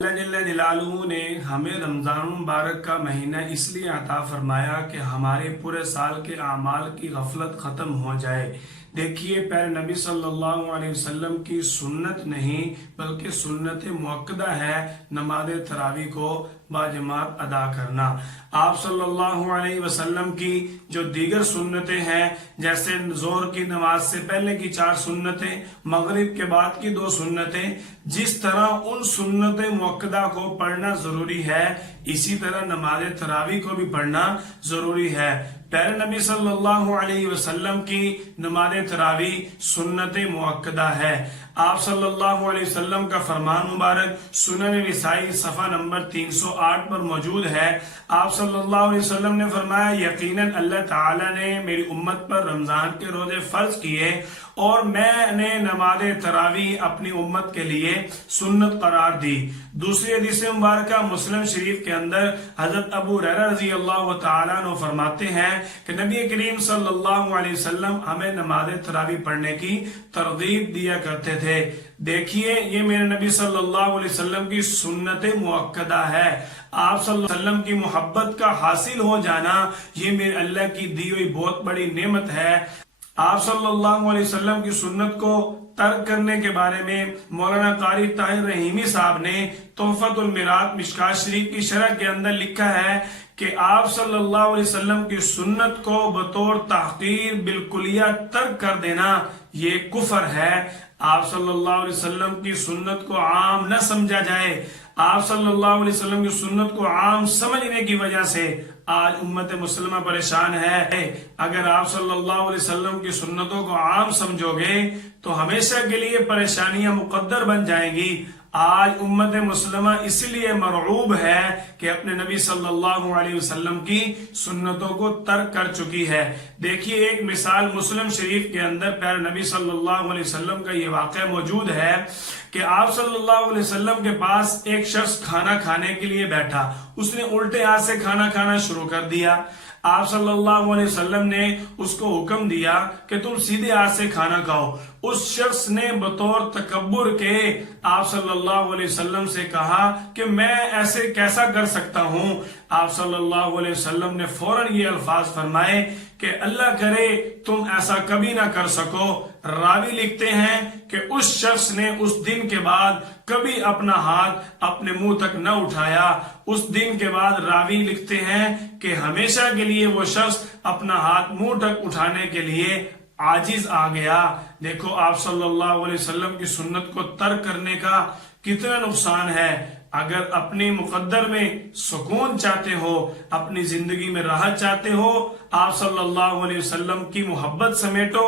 اللہ جل جلالہ نے ہمیں رمضان مبارک کا مہینہ اس لیے عطا فرمایا کہ ہمارے پورے سال کے اعمال کی غفلت ختم ہو جائے۔ دیکھیے پیارے نبی صلی اللہ علیہ وسلم کی سنت نہیں بلکہ سنت مؤکدہ ہے نماز تراویح کو باجماعت ادا کرنا۔ آپ صلی اللہ علیہ وسلم کی جو دیگر سنتیں ہیں جیسے ظہر کی نماز سے پہلے کی 4 سنتیں، مغرب کے بعد کی 2 سنتیں، جس طرح ان سنت مؤکدہ کو پڑھنا ضروری ہے اسی طرح نماز تراویح کو بھی پڑھنا ضروری ہے۔ پیارے نبی صلی اللہ علیہ وسلم کی نماز تراویح سنت مؤکدہ ہے۔ آپ صلی اللہ علیہ وسلم کا فرمان مبارک سنن نسائی صفحہ نمبر 308 پر موجود ہے۔ آپ صلی اللہ علیہ وسلم نے فرمایا یقیناً اللہ تعالی نے میری امت پر رمضان کے روزے فرض کیے اور میں نے نماز تراویح اپنی امت کے لیے سنت قرار دی۔ دوسری حدیث مبارکہ مسلم شریف کے اندر حضرت ابو ہریرہ رضی اللہ تعالیٰ عنہ فرماتے ہیں کہ نبی کریم صلی اللہ علیہ وسلم ہمیں نماز تراویح پڑھنے کی ترغیب دیا کرتے تھے۔ دیکھیے یہ میرے نبی صلی اللہ علیہ وسلم کی سنت مؤکدہ ہے۔ آپ صلی اللہ علیہ وسلم کی محبت کا حاصل ہو جانا یہ میرے اللہ کی دی ہوئی بہت بڑی نعمت ہے۔ آپ صلی اللہ علیہ وسلم کی سنت کو ترک کرنے کے بارے میں مولانا قاری طاہر رحیمی صاحب نے تحفۃ المرات مشکات شریف کی شرح کے اندر لکھا ہے کہ آپ صلی اللہ علیہ وسلم کی سنت کو بطور تحقیر بالکلیہ ترک کر دینا یہ کفر ہے۔ آپ صلی اللہ علیہ وسلم کی سنت کو عام نہ سمجھا جائے۔ آپ صلی اللہ علیہ وسلم کی سنت کو عام سمجھنے کی وجہ سے آج امت مسلمہ پریشان ہے۔ اگر آپ صلی اللہ علیہ وسلم کی سنتوں کو عام سمجھو گے تو ہمیشہ کے لیے پریشانیاں مقدر بن جائیں گی۔ آج امت مسلمہ اس لیے مرعوب ہے کہ اپنے نبی صلی اللہ علیہ وسلم کی سنتوں کو ترک کر چکی ہے۔ دیکھیے ایک مثال مسلم شریف کے اندر پیارے نبی صلی اللہ علیہ وسلم کا یہ واقعہ موجود ہے کہ آپ صلی اللہ علیہ وسلم کے پاس ایک شخص کھانا کھانے کے لیے بیٹھا، اس نے الٹے ہاتھ سے کھانا کھانا شروع کر دیا۔ آپ صلی اللہ علیہ وسلم نے اس کو حکم دیا کہ تم سیدھے ہاتھ سے کھانا کھاؤ۔ اس شخص نے بطور تکبر کے آپ صلی اللہ علیہ وسلم سے کہا کہ میں ایسے کیسا کر سکتا ہوں۔ آپ صلی اللہ علیہ وسلم نے فوراً یہ الفاظ فرمائے کہ اللہ کرے تم ایسا کبھی نہ کر سکو۔ راوی لکھتے ہیں کہ اس شخص نے اس دن کے بعد کبھی اپنا ہاتھ اپنے منہ تک نہ اٹھایا۔ اس دن کے بعد راوی لکھتے ہیں کہ ہمیشہ کے لیے وہ شخص اپنا ہاتھ منہ تک اٹھانے کے لیے عاجز آ گیا۔ دیکھو آپ صلی اللہ علیہ وسلم کی سنت کو ترک کرنے کا کتنا نقصان ہے۔ اگر اپنی مقدر میں سکون چاہتے ہو، اپنی زندگی میں راحت چاہتے ہو، آپ صلی اللہ علیہ وسلم کی محبت سمیٹو۔